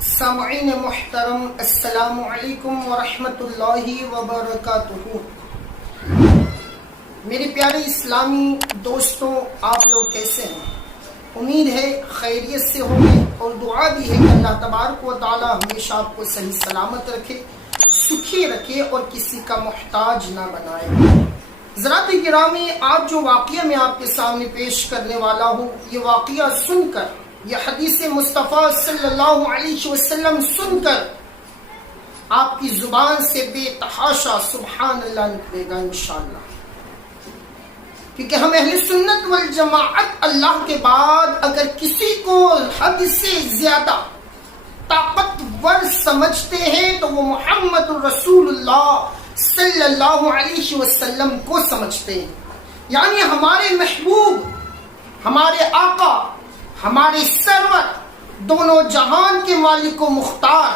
سامعین محترم، السلام علیکم ورحمۃ اللہ وبرکاتہ۔ میرے پیارے اسلامی دوستوں، آپ لوگ کیسے ہیں؟ امید ہے خیریت سے ہوں گے، اور دعا بھی ہے کہ اللہ تبارک و تعالی ہمیشہ آپ کو صحیح سلامت رکھے، سکھی رکھے اور کسی کا محتاج نہ بنائے۔ حضرات گرامی، آج جو واقعہ میں آپ کے سامنے پیش کرنے والا ہوں، یہ واقعہ سن کر، یہ حدیث مصطفیٰ صلی اللہ علیہ وسلم سن کر آپ کی زبان سے بے تحاشا سبحان اللہ نکلے گا انشاءاللہ، کیونکہ ہم اہل سنت والجماعت اللہ کے بعد اگر کسی کو حد سے زیادہ طاقتور سمجھتے ہیں تو وہ محمد الرسول اللہ صلی اللہ علیہ وسلم کو سمجھتے ہیں، یعنی ہمارے محبوب، ہمارے آقا، ہمارے سرور، دونوں جہان کے مالک و مختار،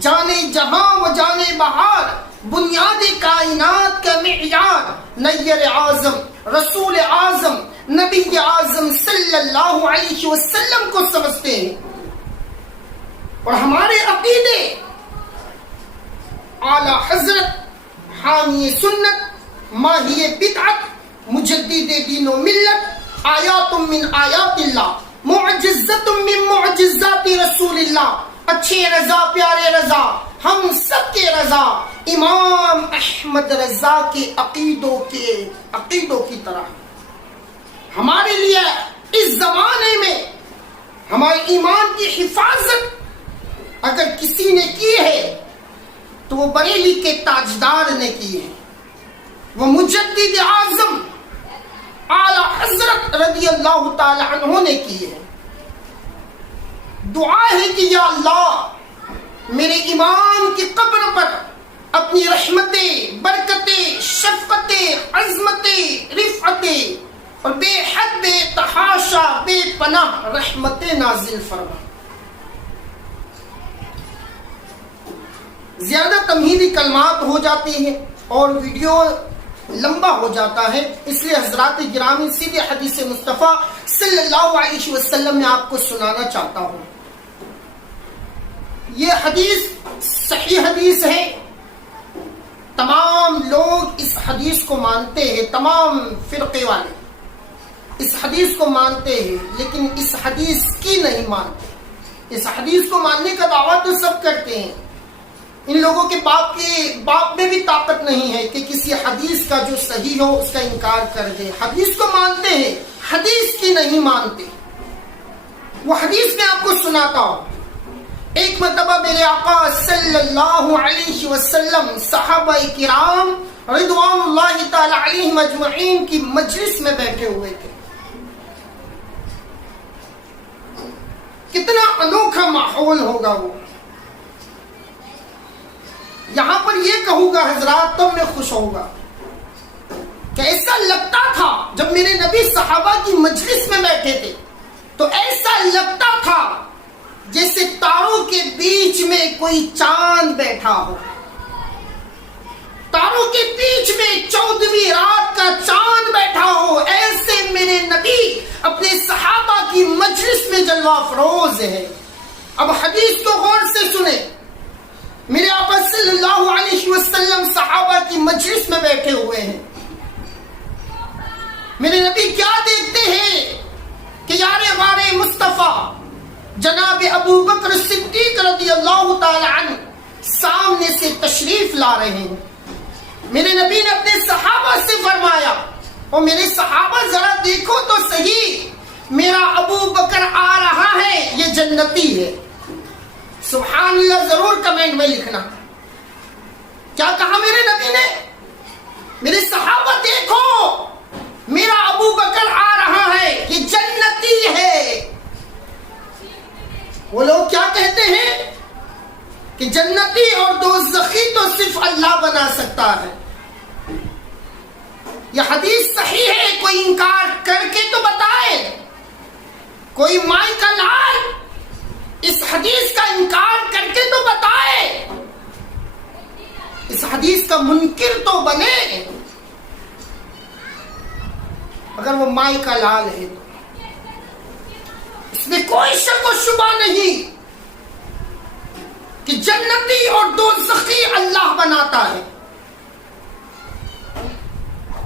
جانے جہاں و جانے بہار، بنیاد کائنات کا معیار، نیر اعظم، رسول اعظم، نبی اعظم صلی اللہ علیہ وسلم کو سمجھتے ہیں۔ اور ہمارے عقیدے اعلی حضرت حامی سنت، ماہی بدعت، مجدد دین و ملت، آیات من آیات اللہ، معجزت من معجزات رسول اللہ، اچھے رضا پیارے رضا، ہم سب کے رضا، امام احمد رضا کے عقیدوں کی طرح ہمارے لیے اس زمانے میں ہمارے ایمان کی حفاظت اگر کسی نے کی ہے تو وہ بریلی کے تاجدار نے کی ہے، وہ مجدد اعظم اعلی حضرت رضی اللہ تعالی عنہ نے کی ہے۔ دعا ہے کہ یا اللہ میرے امام کی قبر پر اپنی رحمتیں، برکتیں، شفقتیں، عظمتیں، رفعتیں اور بے حد بے تحاشا بے پناہ رحمتیں نازل فرما۔ زیادہ تمہیدی کلمات ہو جاتے ہیں اور ویڈیو لمبا ہو جاتا ہے، اس لیے حضرات گرامی سیدھے حدیث مصطفیٰ صلی اللہ علیہ وسلم میں آپ کو سنانا چاہتا ہوں۔ یہ حدیث صحیح حدیث ہے، تمام لوگ اس حدیث کو مانتے ہیں، تمام فرقے والے اس حدیث کو مانتے ہیں، لیکن اس حدیث کی نہیں مانتے۔ اس حدیث کو ماننے کا دعویٰ تو سب کرتے ہیں، ان لوگوں کے باپ میں بھی طاقت نہیں ہے کہ کسی حدیث کا جو صحیح ہو اس کا انکار کر دے۔ حدیث کو مانتے ہیں، حدیث کی نہیں مانتے۔ وہ حدیث میں آپ کو سناتا ہوں۔ ایک مرتبہ میرے آقا صلی اللہ علیہ وسلم صحابہ کرام رضوان اللہ تعالی علیہم اجمعین کی مجلس میں بیٹھے ہوئے تھے۔ کتنا انوکھا ماحول ہوگا وہ۔ یہاں پر یہ کہوں گا حضرات تب میں خوش ہوگا کہ ایسا لگتا تھا جب میرے نبی صحابہ کی مجلس میں بیٹھے تھے تو ایسا لگتا تھا جیسے تاروں کے بیچ میں کوئی چاند بیٹھا ہو، تاروں کے بیچ میں 14ویں رات کا چاند بیٹھا ہو، ایسے میرے نبی اپنے صحابہ کی مجلس میں جلوہ افروز ہے۔ اب حدیث کو غور سے سنیں۔ میرے آقا صلی اللہ علیہ وسلم صحابہ کی مجلس میں بیٹھے ہوئے ہیں، میرے نبی کیا دیکھتے ہیں کہ یار غار مصطفیٰ جناب ابو بکر صدیق رضی اللہ تعالی عنہ سامنے سے تشریف لا رہے ہیں۔ میرے نبی نے اپنے صحابہ سے فرمایا، اور میرے صحابہ ذرا دیکھو تو صحیح، میرا ابو بکر آ رہا ہے، یہ جنتی ہے۔ سبحان اللہ ضرور کمنٹ میں لکھنا۔ کیا کہا میرے نبی نے؟ میرے صحابہ دیکھو میرا ابو بکر آ رہا ہے، یہ جنتی ہے۔ وہ لوگ کیا کہتے ہیں کہ جنتی اور دوزخی تو صرف اللہ بنا سکتا ہے۔ یہ حدیث صحیح ہے، کوئی انکار کر کے تو بتائے، کوئی مائی کا لال اس حدیث کا انکار کر کے تو بتائے، اس حدیث کا منکر تو بنے، اگر وہ مائی کا لال ہے تو۔ اس میں کوئی شک و شبہ نہیں کہ جنتی اور دوزخی اللہ بناتا ہے.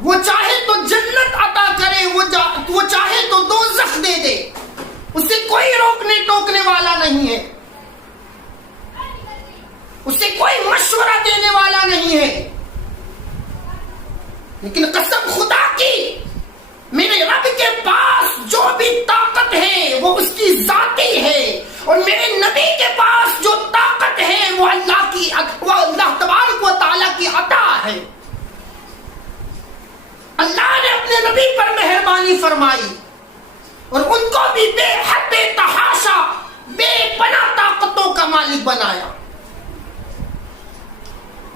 وہ چاہے تو جنت عطا کرے, وہ چاہے تو دوزخ دے دے, اسے کوئی روکنے ٹوکنے والا نہیں ہے, اسے کوئی مشورہ دینے والا نہیں ہے. لیکن قسم خدا کی, میرے رب کے پاس جو بھی طاقت ہے وہ اس کی ذاتی ہے, اور میرے نبی کے پاس جو طاقت ہے وہ اللہ تبارک و تعالیٰ کی عطا ہے. اللہ نے اپنے نبی پر مہربانی فرمائی اور ان کو بھی بے حد بے تحاشا بے پناہ طاقتوں کا مالک بنایا.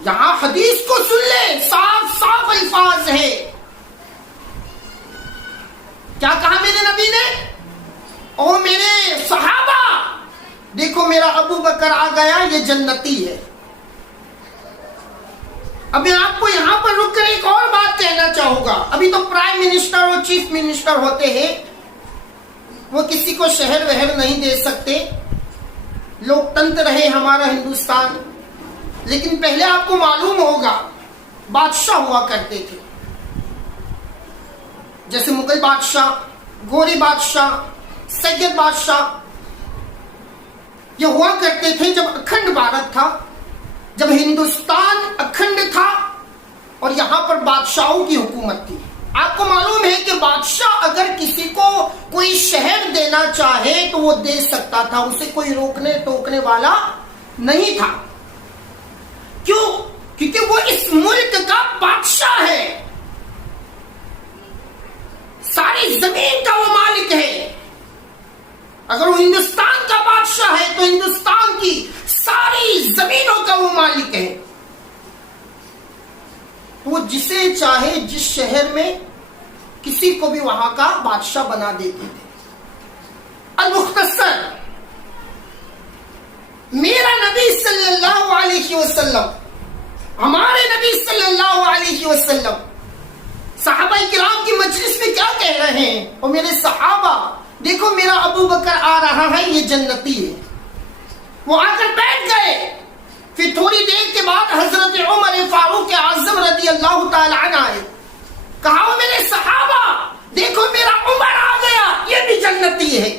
یہاں حدیث کو سن لیں, صاف صاف الفاظ ہے. کیا کہا میرے نبی نے؟ او میرے صحابہ, دیکھو میرا ابو بکر آ گیا, یہ جنتی ہے. اب میں آپ کو یہاں پر رک کر ایک اور بات کہنا چاہوں گا. ابھی تو پرائم منسٹر اور چیف منسٹر ہوتے ہیں, وہ کسی کو شہر وہر نہیں دے سکتے. لوک تنتر ہے ہمارا ہندوستان. لیکن پہلے آپ کو معلوم ہوگا بادشاہ ہوا کرتے تھے, جیسے مغل بادشاہ, گوری بادشاہ, سید بادشاہ. یہ ہوا کرتے تھے جب اکھنڈ بھارت تھا, جب ہندوستان اکھنڈ تھا اور یہاں پر بادشاہوں کی حکومت تھی. آپ کو معلوم ہے کہ بادشاہ اگر کسی کو کوئی شہر دینا چاہے تو وہ دے سکتا تھا, اسے کوئی روکنے ٹوکنے والا نہیں تھا. کیوں؟ کیونکہ وہ اس ملک کا بادشاہ ہے, ساری زمین کا وہ مالک ہے. اگر وہ ہندوستان کا بادشاہ ہے تو ہندوستان کی ساری زمینوں کا وہ مالک ہے. وہ جسے چاہے جس شہر میں کسی کو بھی وہاں کا بادشاہ بنا دیتے تھے. المختصر, میرا نبی صلی اللہ علیہ وسلم, ہمارے نبی صلی اللہ علیہ وسلم صحابہ کرام کی مجلس میں کیا کہہ رہے ہیں؟ اور میرے صحابہ دیکھو میرا ابو بکر آ رہا ہے, یہ جنتی ہے. وہ آ کر بیٹھ گئے. پھر تھوڑی دیر کے بعد حضرت عمر فاروق اعظم رضی اللہ تعالی عنہ آئے. کہا میرے صحابہ دیکھو میرا عمر آ گیا, یہ بھی جنتی ہے.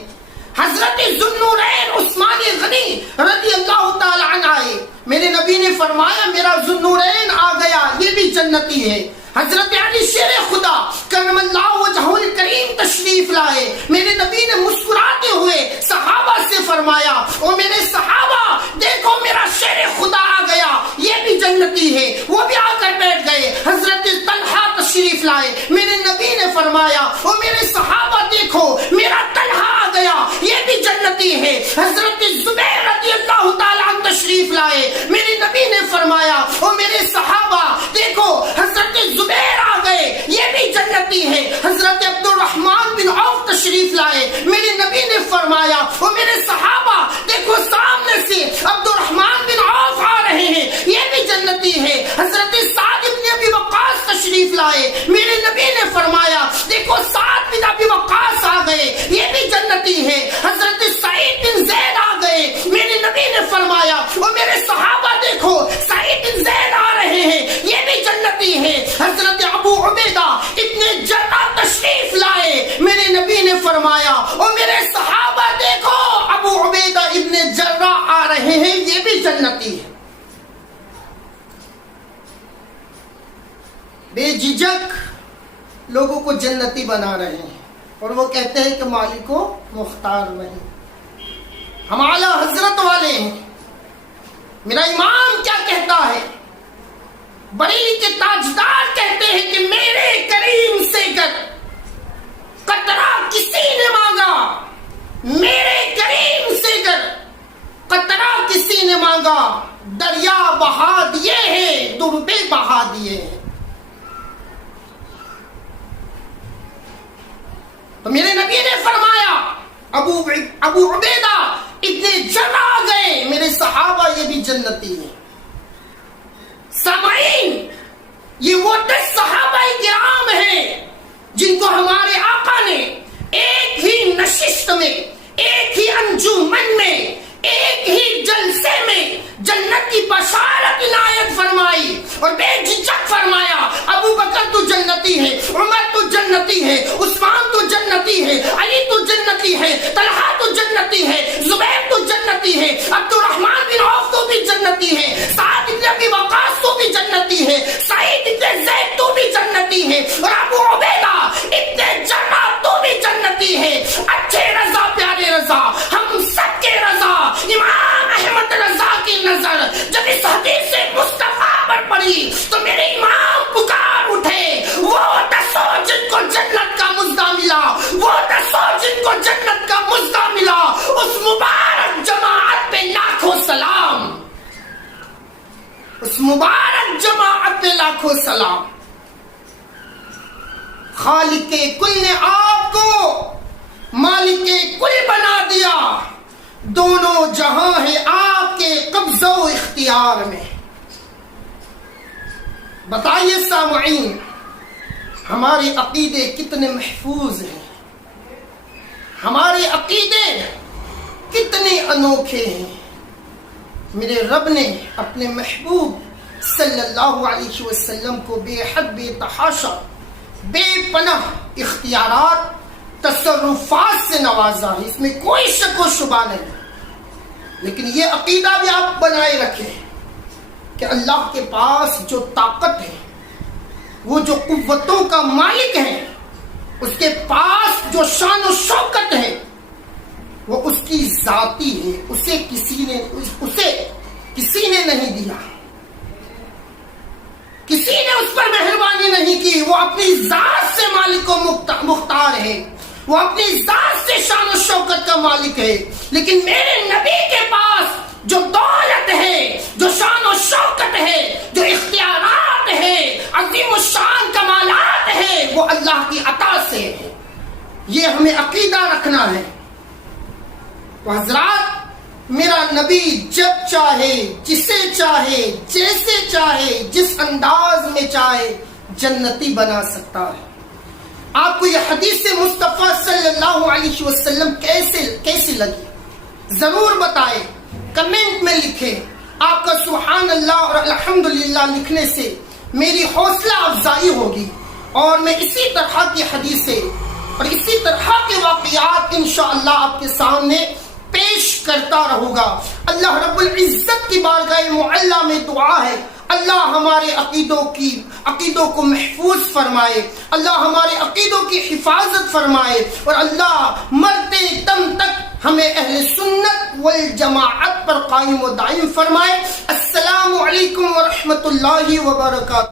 حضرت ذوالنورین عثمان غنی رضی اللہ تعالی عنہ آئے. میرے نبی نے فرمایا میرا ذوالنورین آ گیا, یہ بھی جنتی ہے. حضرت علی شیر خدا کرم اللہ وجہہ الکریم تشریف لائے. میرے نبی نے مسکراتے ہوئے صحابہ سے فرمایا او میرے صحابہ دیکھو میرا شیر خدا آ گیا, یہ بھی جنتی ہے. وہ بھی آ کر بیٹھ گئے. حضرت طلحہ تشریف لائے. میرے نبی نے فرمایا او میرے صحابہ دیکھو میرا طلحہ آ گیا, یہ بھی جنتی ہے. حضرت زبیر رضی اللہ تعالیٰ عنہ تشریف لائے. میرے نبی نے فرمایا او میرے صحابہ دیکھو حضرت زبیر آ گئے, یہ بھی جنتی ہے. حضرت عبد الرحمن بن عوف تشریف لائے. میرے نبی نے فرمایا او میرے صحابہ دیکھو سامنے سے عبد الرحمن بن عوف آ رہے ہیں, یہ بھی جنتی ہے. حضرت سعد بن ابی وقاص تشریف لائے. میرے نبی نے فرمایا دیکھو سعد بن ابی وقاص آ گئے, یہ بھی جنتی ہے. حضرت سعید بن زید آ گئے. میرے نبی نے فرمایا او میرے صحابہ دیکھو سعید بن زید آ رہے ہیں, یہ بھی جنتی ہے. حضرت ابو عبیدہ ابن جرح تشریف لائے. میرے نبی نے فرمایا او میرے صحابہ دیکھو ابو عبیدہ ابن جرح آ رہے ہیں, یہ بھی جنتی ہے. بے جھجک لوگوں کو جنتی بنا رہے ہیں اور وہ کہتے ہیں کہ مالک و مختار نہیں. ہم اعلیٰ حضرت والے ہیں. میرا امام کیا کہتا ہے؟ بریلی کے تاجدار کہتے ہیں کہ میرے کریم سے قطرہ کسی نے مانگا, میرے کریم سے قطرہ کسی نے مانگا, دریا بہا دیے ہیں دربے بہا دیے ہیں. تو میرے نبی نے فرمایا ابو عبیدہ ابن جرح آ گئے, میرے صحابہ یہ بھی جنتی ہیں. سامعین, یہ وہ 10 صحابہ کرام ہیں جن کو ہمارے آقا نے ایک ہی نشست میں, مبارک جماعت پہ لاکھوں سلام۔ خالق کل نے آپ کو مالک کل بنا دیا، دونوں جہاں ہے آپ کے قبضہ و اختیار میں۔ بتائیے سامعین، ہمارے عقیدے کتنے محفوظ ہیں، ہمارے عقیدے کتنے انوکھے ہیں۔ میرے رب نے اپنے محبوب صلی اللہ علیہ وسلم کو بے حد بے تحاشا بے پناہ اختیارات تصرفات سے نوازا ہے، اس میں کوئی شک و شبہ نہیں۔ لیکن یہ عقیدہ بھی آپ بنائے رکھیں کہ اللہ کے پاس جو طاقت ہے، وہ جو قوتوں کا مالک ہے، اس کے پاس جو شان و شوکت ہے وہ اس کی ذاتی ہے، اسے کسی نے نہیں دیا، کسی نے اس پر مہربانی نہیں کی۔ وہ اپنی ذات سے مالک و مختار ہے، وہ اپنی ذات سے شان و شوکت کا مالک ہے۔ لیکن میرے نبی کے پاس جو دولت ہے، جو شان و شوکت ہے، جو اختیارات ہے، عظیم الشان کمالات ہے، وہ اللہ کی عطا سے ہے۔ یہ ہمیں عقیدہ رکھنا ہے۔ تو حضرات، میرا نبی جب چاہے، جسے چاہے، جیسے چاہے، جس انداز میں چاہے جنتی بنا سکتا ہے۔ آپ کو یہ حدیث مصطفیٰ صلی اللہ علیہ وسلم کیسے لگی ضرور بتائیں، کمنٹ میں لکھیں۔ آپ کا سبحان اللہ اور الحمدللہ لکھنے سے میری حوصلہ افزائی ہوگی، اور میں اسی طرح کی حدیثیں اور اسی طرح کے واقعات انشاءاللہ آپ کے سامنے پیش کرتا رہوں گا۔ اللہ رب العزت کی بارگاہ معلیٰ میں دعا ہے، اللہ ہمارے عقیدوں کو محفوظ فرمائے، اللہ ہمارے عقیدوں کی حفاظت فرمائے، اور اللہ مرتے دم تک ہمیں اہل سنت والجماعت پر قائم و دائم فرمائے۔ السلام علیکم ورحمۃ اللہ وبرکاتہ۔